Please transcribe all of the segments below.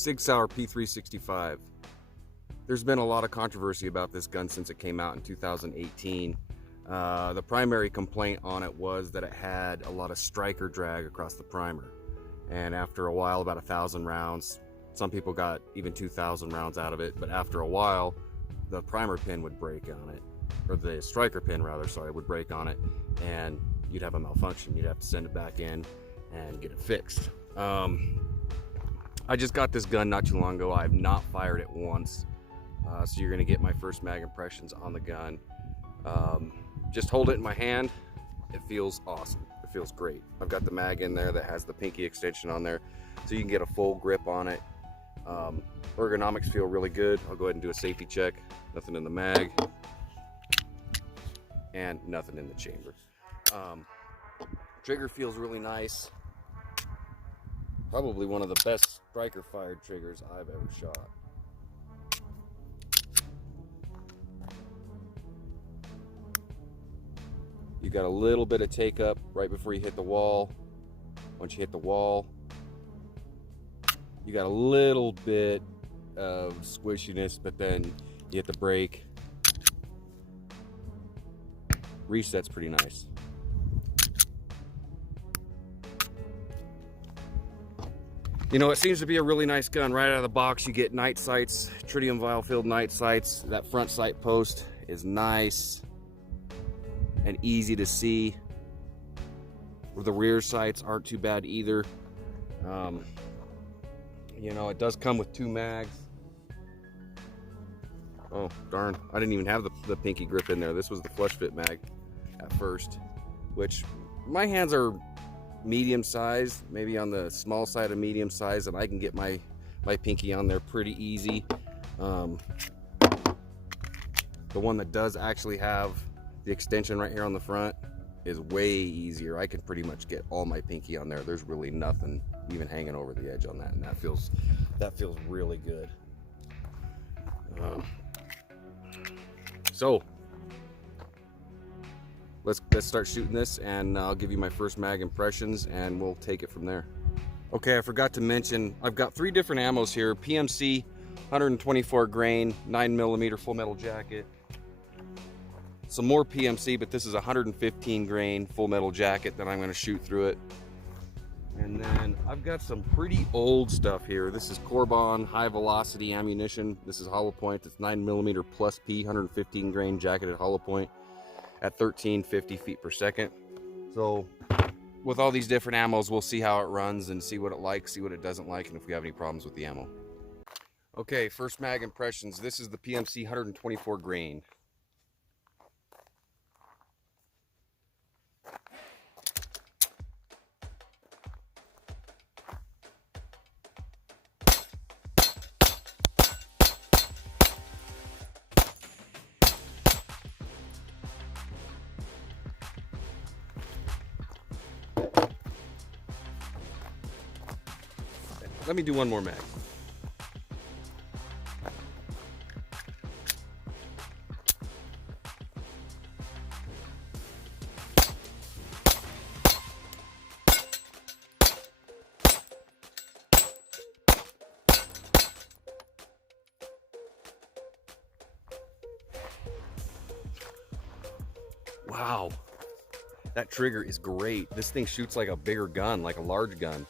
Sig Sauer P365. There's been a lot of controversy about this gun since it came out in 2018. The primary complaint on it was that it had a lot of striker drag across the primer. And after a while, about 1,000 rounds, some people got even 2,000 rounds out of it, but after a while, the primer pin would break on it, or the striker pin rather, sorry, would break on it, and you'd have a malfunction. You'd have to send it back in and get it fixed. I just got this gun not too long ago. I have not fired it once. So you're gonna get my first mag impressions on the gun. Just hold it in my hand. It feels awesome. It feels great. I've got the mag in there that has the pinky extension on there, so you can get a full grip on it. Ergonomics feel really good. I'll go ahead and do a safety check. Nothing in the mag, and nothing in the chamber. Trigger feels really nice. Probably one of the best striker fired triggers I've ever shot. You got a little bit of take up right before you hit the wall. Once you hit the wall, you got a little bit of squishiness, but then you hit the brake. Reset's pretty nice. You know, it seems to be a really nice gun. Right out of the box, you get night sights, tritium vial filled night sights. That front sight post is nice and easy to see. The rear sights aren't too bad either. You know, it does come with 2 mags. Oh, darn. I didn't even have the pinky grip in there. This was the flush fit mag at first, which my hands are medium size, maybe on the small side of medium size, and I can get my pinky on there pretty easy. The one that does actually have the extension right here on the front is way easier. I can pretty much get all my pinky on there. There's really nothing even hanging over the edge on that, and that feels really good. So let's start shooting this, and I'll give you my first mag impressions, and we'll take it from there. Okay, I forgot to mention, I've got 3 different ammos here. PMC 124 grain 9mm full metal jacket. Some more PMC, but this is 115 grain full metal jacket that I'm going to shoot through it. And then I've got some pretty old stuff here. This is Corbon high velocity ammunition. This is hollow point. It's 9mm plus P, 115 grain jacketed hollow point at 1350 feet per second. So with all these different ammos, we'll see how it runs and see what it likes, see what it doesn't like, and if we have any problems with the ammo. Okay, first mag impressions. This is the PMC 124 grain. Let me do one more mag. Wow, that trigger is great. This thing shoots like a bigger gun, like a large gun.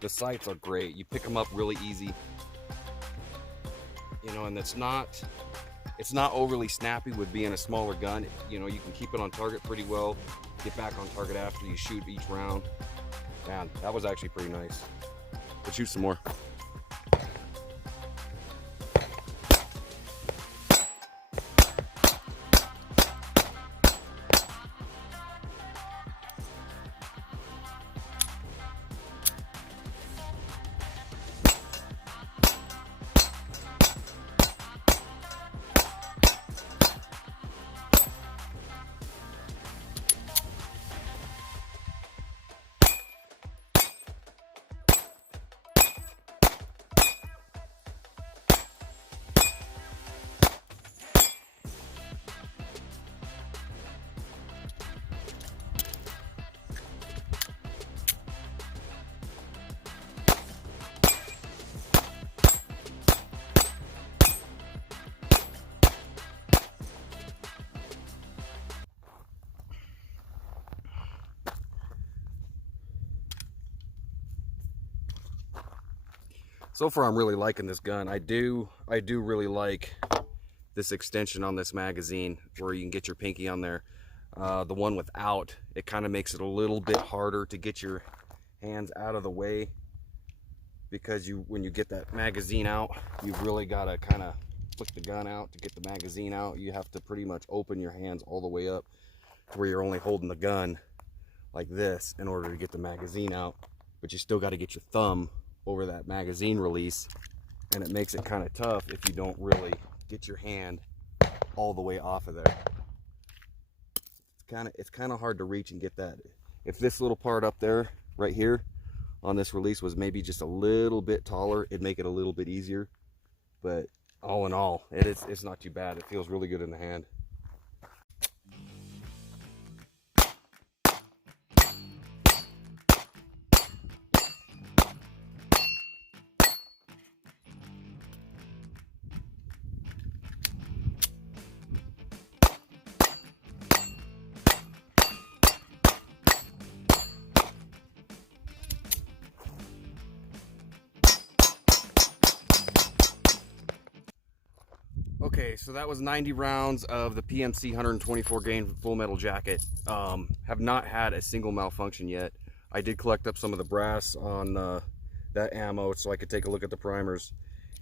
The sights are great. You pick them up really easy. You know, and it's not overly snappy with being a smaller gun. You know, you can keep it on target pretty well. Get back on target after you shoot each round. Man, that was actually pretty nice. Let's shoot some more. So far I'm really liking this gun. I do really like this extension on this magazine where you can get your pinky on there. The one without, it kind of makes it a little bit harder to get your hands out of the way, because when you get that magazine out, you've really got to kind of flick the gun out to get the magazine out. You have to pretty much open your hands all the way up to where you're only holding the gun like this in order to get the magazine out, but you still got to get your thumb over that magazine release, and it makes it kind of tough if you don't really get your hand all the way off of there. It's kind of hard to reach and get that. If this little part up there right here on this release was maybe just a little bit taller, it'd make it a little bit easier, but all in all, it's not too bad. It feels really good in the hand. Okay, so that was 90 rounds of the PMC 124 grain full metal jacket. Have not had a single malfunction yet. I did collect up some of the brass on that ammo so I could take a look at the primers.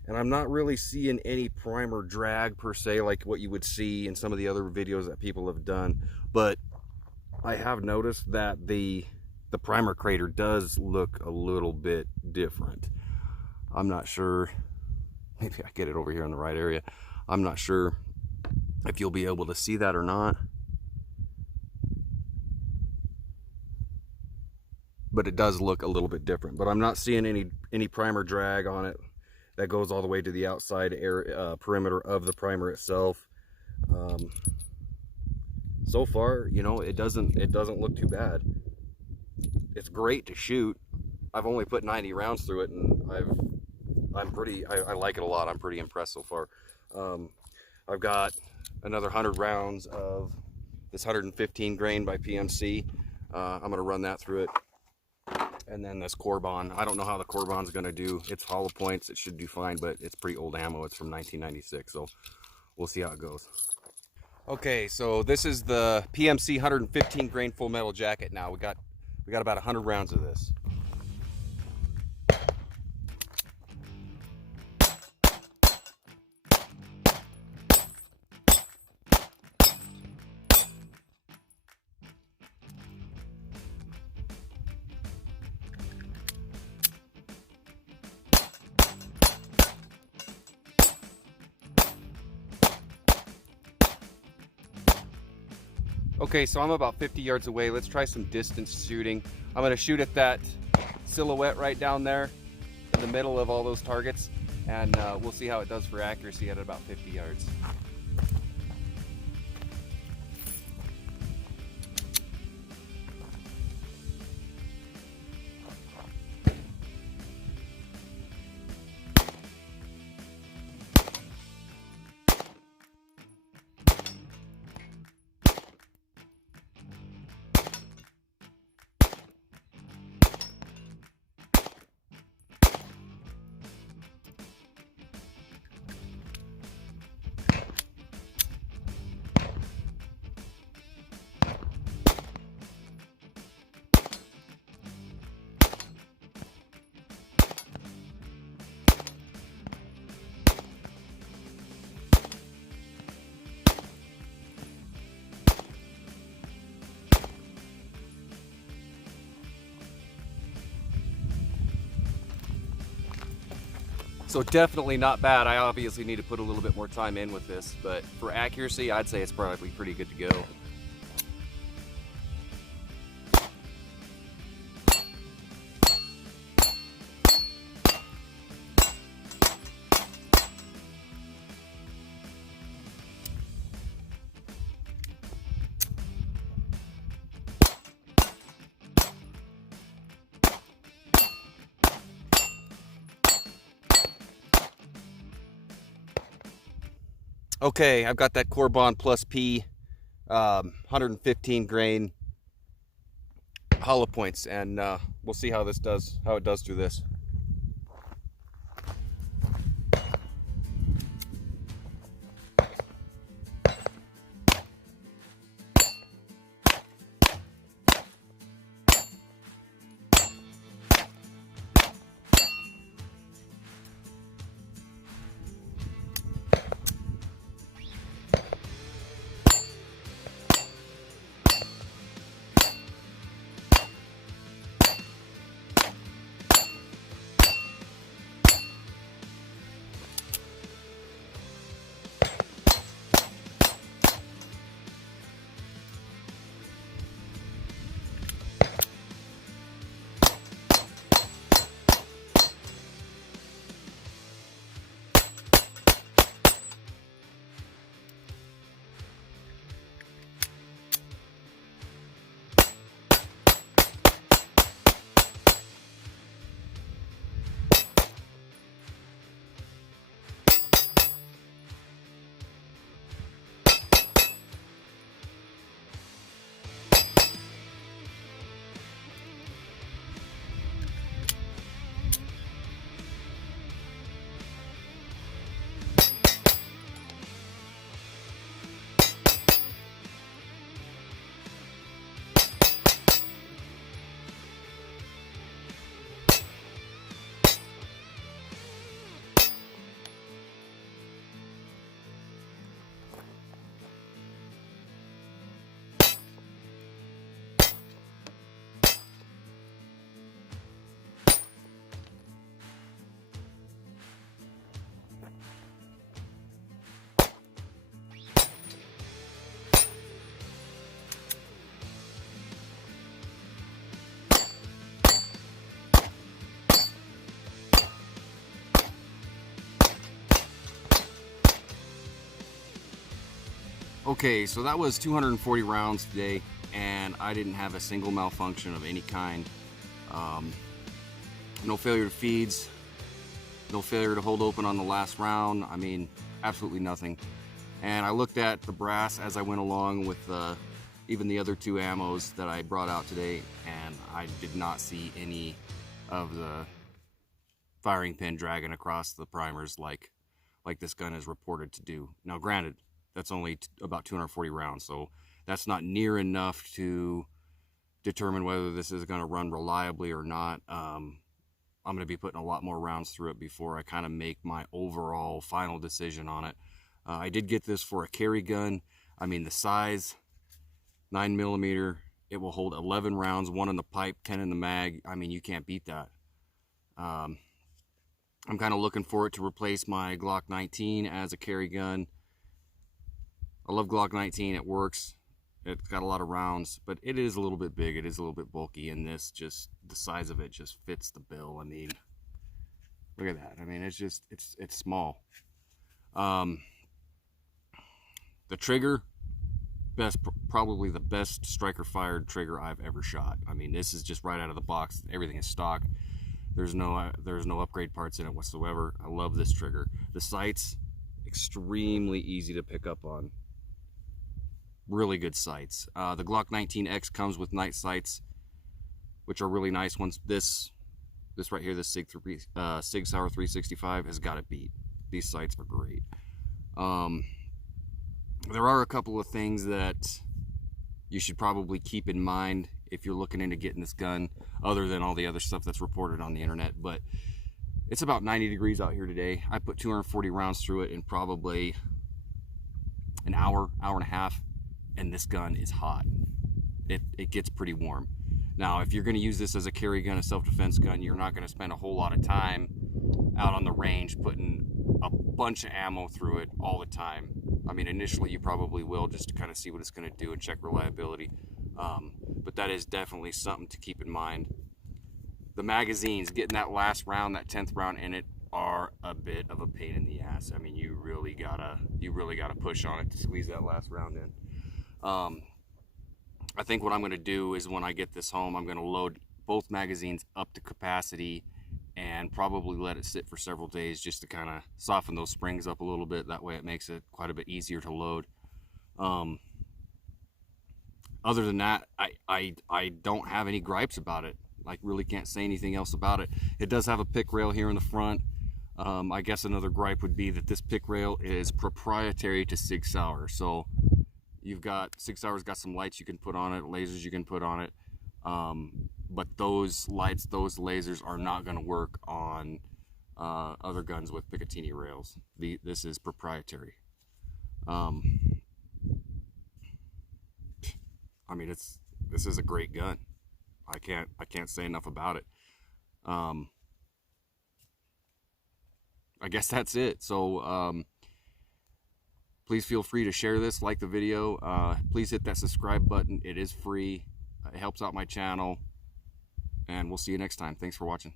And I'm not really seeing any primer drag per se like what you would see in some of the other videos that people have done. But I have noticed that the primer crater does look a little bit different. I'm not sure. Maybe I get it over here in the right area. I'm not sure if you'll be able to see that or not, but it does look a little bit different. But I'm not seeing any primer drag on it that goes all the way to the outside perimeter of the primer itself. So far, you know, it doesn't look too bad. It's great to shoot. I've only put 90 rounds through it, and I like it a lot. I'm pretty impressed so far. I've got another 100 rounds of this 115 grain by PMC. I'm going to run that through it. And then this Corbon. I don't know how the Corbon's going to do. It's hollow points. It should do fine, but it's pretty old ammo. It's from 1996, so we'll see how it goes. Okay, so this is the PMC 115 grain full metal jacket now. We got about 100 rounds of this. Okay, so I'm about 50 yards away. Let's try some distance shooting. I'm gonna shoot at that silhouette right down there in the middle of all those targets, and we'll see how it does for accuracy at about 50 yards. So definitely not bad. I obviously need to put a little bit more time in with this, but for accuracy, I'd say it's probably pretty good to go. Okay, I've got that Corbon Plus P 115 grain hollow points, and we'll see how it does through this. Okay, so that was 240 rounds today, and I didn't have a single malfunction of any kind. No failure to feeds, no failure to hold open on the last round. I mean, absolutely nothing. And I looked at the brass as I went along with even the other two ammos that I brought out today, and I did not see any of the firing pin dragging across the primers like this gun is reported to do. Now granted, that's only about 240 rounds, so that's not near enough to determine whether this is going to run reliably or not. I'm going to be putting a lot more rounds through it before I kind of make my overall final decision on it. I did get this for a carry gun. I mean, the size, 9mm, it will hold 11 rounds, 1 in the pipe, 10 in the mag. I mean, you can't beat that. I'm kind of looking for it to replace my Glock 19 as a carry gun. I love Glock 19, it works. It's got a lot of rounds, but it is a little bit big, it is a little bit bulky, and this just, the size of it just fits the bill. I mean, look at that. I mean, it's just, it's small. The trigger, probably the best striker fired trigger I've ever shot. I mean, this is just right out of the box. Everything is stock. There's no upgrade parts in it whatsoever. I love this trigger. The sights, extremely easy to pick up on. Really good sights. The Glock 19X comes with night sights, which are really nice ones. This right here, the Sig Sauer 365 has got it beat. These sights are great. There are a couple of things that you should probably keep in mind if you're looking into getting this gun, other than all the other stuff that's reported on the internet. But it's about 90 degrees out here today. I put 240 rounds through it in probably an hour and a half, and this gun is hot. It gets pretty warm. Now, if you're going to use this as a carry gun, a self-defense gun, you're not going to spend a whole lot of time out on the range putting a bunch of ammo through it all the time. I mean, initially you probably will, just to kind of see what it's going to do and check reliability. But that is definitely something to keep in mind. The magazines, getting that last round, that 10th round in it, are a bit of a pain in the ass. I mean, you really gotta push on it to squeeze that last round in. I think what I'm going to do is, when I get this home, I'm going to load both magazines up to capacity and probably let it sit for several days just to kind of soften those springs up a little bit. That way it makes it quite a bit easier to load. Other than that, I don't have any gripes about it. I really can't say anything else about it. It does have a pick rail here in the front. I guess another gripe would be that this pick rail is proprietary to Sig Sauer. So Sig Sauer's got some lights you can put on it, lasers you can put on it. But those lights, those lasers are not going to work on other guns with Picatinny rails. This is proprietary. I mean, this is a great gun. I can't say enough about it. I guess that's it. So please feel free to share this, like the video. Please hit that subscribe button. It is free. It helps out my channel. And we'll see you next time. Thanks for watching.